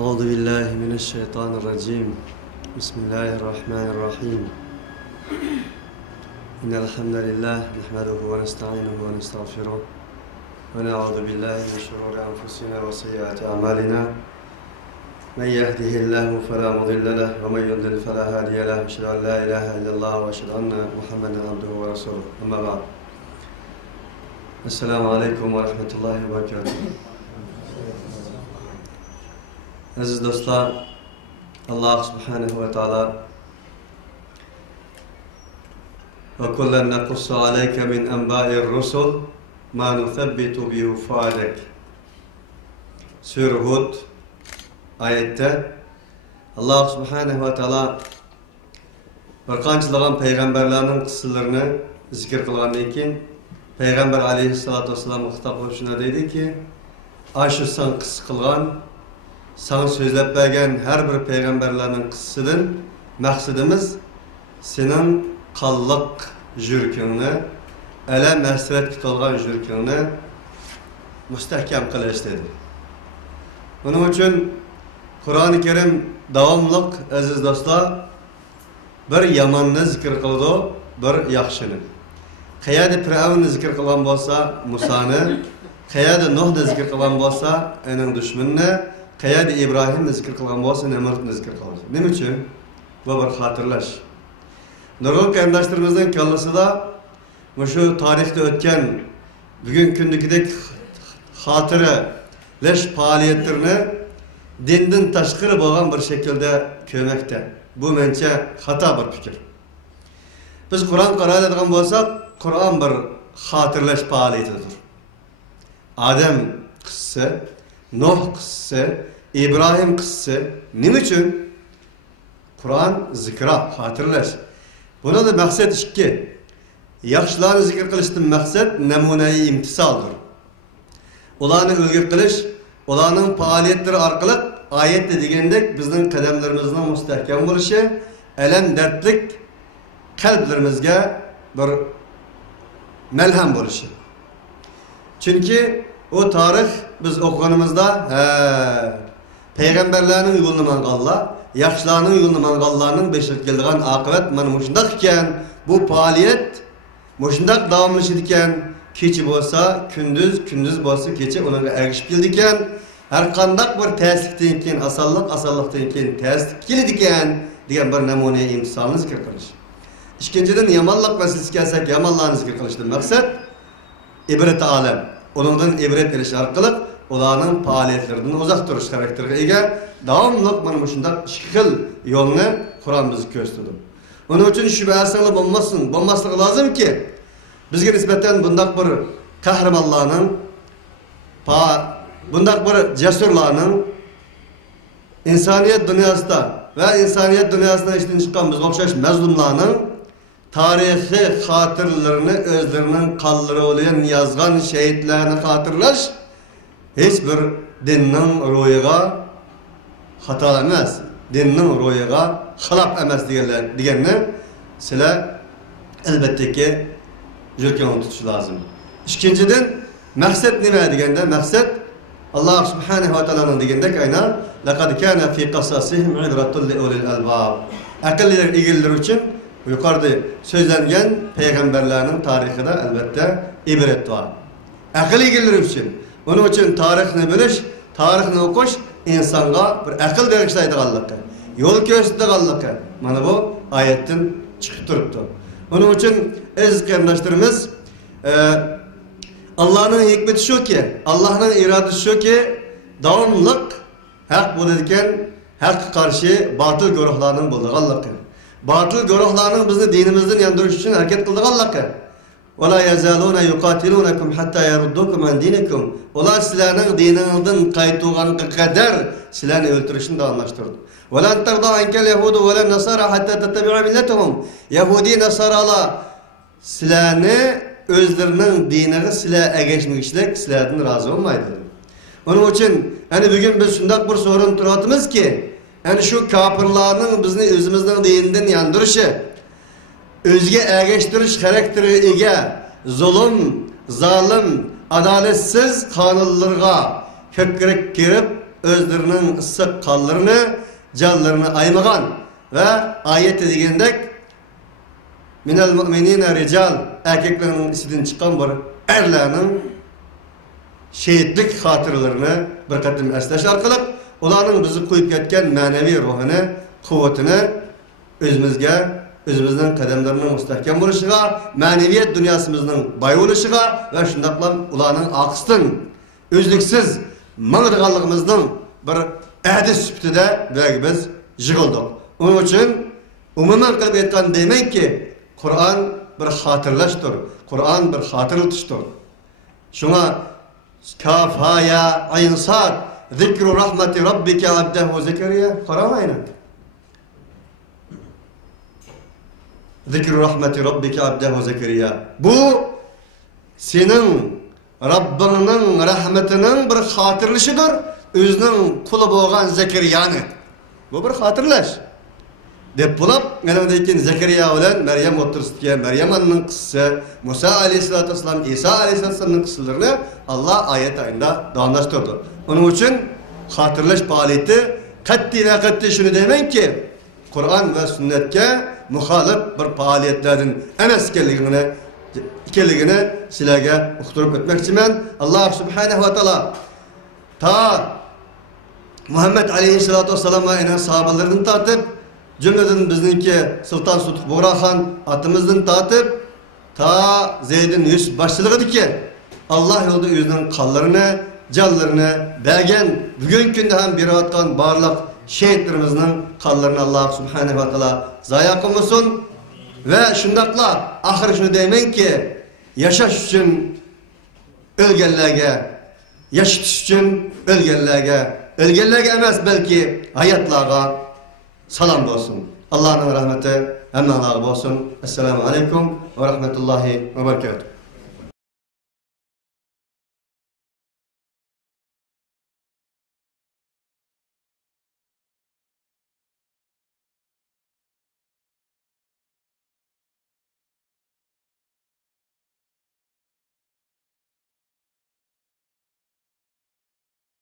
أعوذ بالله من الشيطان الرجيم بسم الله الرحمن الرحيم إن الحمد لله نحمده ونستعينه ونستغفره ونعوذ بالله من شرور أنفسنا وسيئات أعمالنا من يهده الله فلا مضل له ومن يضلل فلا هادي له أشهد أن لا إله إلا الله وأشهد أن محمدا عبده ورسوله أما بعد السلام عليكم ورحمة الله وبركاته. Aziz dostlar, Allah subhanahu ve ta'ala ve kullen nequssu aleyke min enba'ir rusul ma nuthabbitu bihi fuadek. Sure Hud ayette Allah subhanahu ve ta'ala bir qanchalagan payg'ambarlarning qissalarını zikr qilgandan keyin Peygamber aleyhissalatu vesselam xitob qilib shunday deydiki, ashu san qissa qilgan sana sözlep bergen her bir peygamberlerin kıssıdın maksadımız senin kallık jürkünü, elem esret tutulgan jürkünü müstehkem kılıç dedi. Bunun için Kur'an-ı Kerim davamlık aziz dostlar bir yamanını zikir kıldı, bir yakşını. Kıyada Firavun'u zikir kılan bolsa Musa'nı, kıyada Nuh'u zikir kılan bolsa onun düşmanını, Kıyada İbrahim'ni zikir kılgan bolsa, Nemrut'ni zikir kılgan. Nima uchun? Bu bir hatırlaş. Nurgul qarindoshlarımızın kallasida şu tarixda o'tgan bugungi kundagidek xotirallash faoliyatlarini dindan tashqari bo'lgan bir shaklda ko'rmoqda. Bu mencha xato bir fikr. Biz Qur'on qaraydigan bo'lsak, Qur'on bir xotirallash faoliyatidir. Adem qissasi, Nuh qissasi, İbrahim qissasi nima uchun? Qur'on zikra, xotirallash. Buna da maqsad ikki. Yaxshilarni zikr qilishdan maqsad namunai imtisoldir. Ularni ulgu qilish, ularning faoliyatlari orqali oyatda degandek bizning qadamlarimizning mustahkam bo'lishi, alam dardlik qalblarimizga bir malham bo'lishi. Chunki o tarix biz okuganımızda peygamberlerin yolunu mangallar, yaşlıların yolunu mangallarının beşirtgeldiğen akıbet mana muşundak iken bu faaliyet muşundak davamlaşır iken keçi bolsa kündüz bolsa keçi onunla erişip geldikken her kandak bir teslikten keyin asallıktan keyin teslik geldikken diyen bir namuneye imtisalını zikir kılış. İkinciden yamanlık meselesi gelsek yamanlığını zikir kılıştır. Maksat ibret alem. Onundan ibret veriş arkalık, olanın faaliyetlerinden uzak duruş karakterine ege, davamlılık mana şundak şekil yolunu Kur'an bizi gösterdi. Onun için şüphesiz olmaslık lazım ki, bizge nispeten bundak bir kahramanlarının, bundak bir cesurlarının, insaniyet dünyasında ve insaniyet dünyasında işten çıkan biz okşaş mezlumlarının, tarihi hatırlarını özlerinin kalları olayan yazgan şehitlerini hatırlaş hiçbir dinin ruhiga hata emez, dinin ruhiga halap emez diyenler size elbette ki jürken tutuş lazım. İkinciden maksat ne degende maksat Allah subhanahu ve ta'ala'nın degende kayna laqad kana fi qasasihim ibratun li ulil albab. Akıllılar ilgililer için yukarıda sözlengen peygamberlerin tarihinde elbette ibret var. Akıl ilgileri için. Onun için tarihini biliş, tarihini okuş insana bir akıl verişlaydıqanlıqı, yol gösterdiqanlıqı. Mana bu ayetten çıkıp duruptu. Onun için aziz qarindoshlarimiz Allah'ın hikmeti şu ki, Allah'ın iradesi şu ki davamlılık hak bulurken hak karşı batıl guruhlarının bulduğanlıqı. Batıl guruhlarının bizni dinimizden yandırış için hareket kıldıqanlıqı. وَلَا يَزَالُونَ يُقَاتِلُونَكُمْ حَتَّى يَرُدُّكُمْ عَنْ دِينِكُمْ. Olar sizlerinin dininizden kaytuğanı kadar sizlerini öldürüşünü de anlaştırdı. وَلَنْ تَرْضَى عَنْكَ الْيَهُودُ وَلَا النَّصَارَى حَتَّى تَتَّبِعَ مِلَّتَهُمْ. Yahudi Nasaralar sizlerini özlerinin dinine size egeşmişlik sizlerden razı olmaydı. Onun için hani bugün biz şundak bir sorun turatımız ki yani şu kafirlerin bizni özümüzden dininden yandırışı özge ergeçtiriş karakteri ege, zulüm, zalim, adaletsiz kanunlarga kökrek girip, özlerinin ısık kallarını, canlarını aymagan ve ayette degendek minel mu'minine rical erkeklerinin isinden çıkan bir erlerinin şehitlik hatırlarını bir katım esleş arkalık onların bizi koyup ketken manevi ruhunu, kuvvetini özümüzden kademlerinin müstahkem oluşuğa, maneviyet dünyasımızın bay oluşuğa ve şundakla ulanın aksın, özlüksüz mağdırganlığımızın bir adi süptüde belki biz yığıldık. Onun için umuman kılıp etken demek ki Kur'an bir hatırlaştır, Kur'an bir hatırlatıştır. Şuna Kaf, ha, ya, ayn, sad, zikru rahmeti rabbike abdehu Zekeriya. Karamayın. Zikru rahmeti rabbike abdehu Zekeriya. Bu senin Rabbinin rahmetinin bir hatırlışıdır. Özünün kulu boğan Zekeriya'nı. Bu bir hatırlaş. Dep bulap, yanımdayken Zekeriya olan Meryem otururken Meryem Hanım'ın kıssası, Musa aleyhissalatü vesselam, İsa aleyhissalatü vesselam'ın kıssalarını Allah ayet ayında davranıştırdı. Onun için hatırlaş faaliyeti katli şunu demen ki Kur'an ve sünnetke muhalif bir faaliyetlerin emes ikiligini silahga uqtirib etmek için Allah subhanahu ve ta'ala ta Muhammed aleyhissalatü vesselam ve inen sahabalarını tartıp cümleden bizninki Sultan Sutuk Buğrahan atımızdan tatıp ta Zeyd'in yüz başçılığı ki Allah yolda özünün kallarını, canlarını belgen bugün günde hem bir atkan barlıq şehitlerimizin kallarını Allah subhanahu wa ta'ala zaya kılmasın ve şundakla ahir şunu demeyin ki yaşaş için ölgenlerge, yaşatış için ölgenlerge emez belki hayatlarga salam olsun. Allah'ın rahmeti hemen olsun. Esselamu aleyküm ve rahmetullahi ve berekatuhu.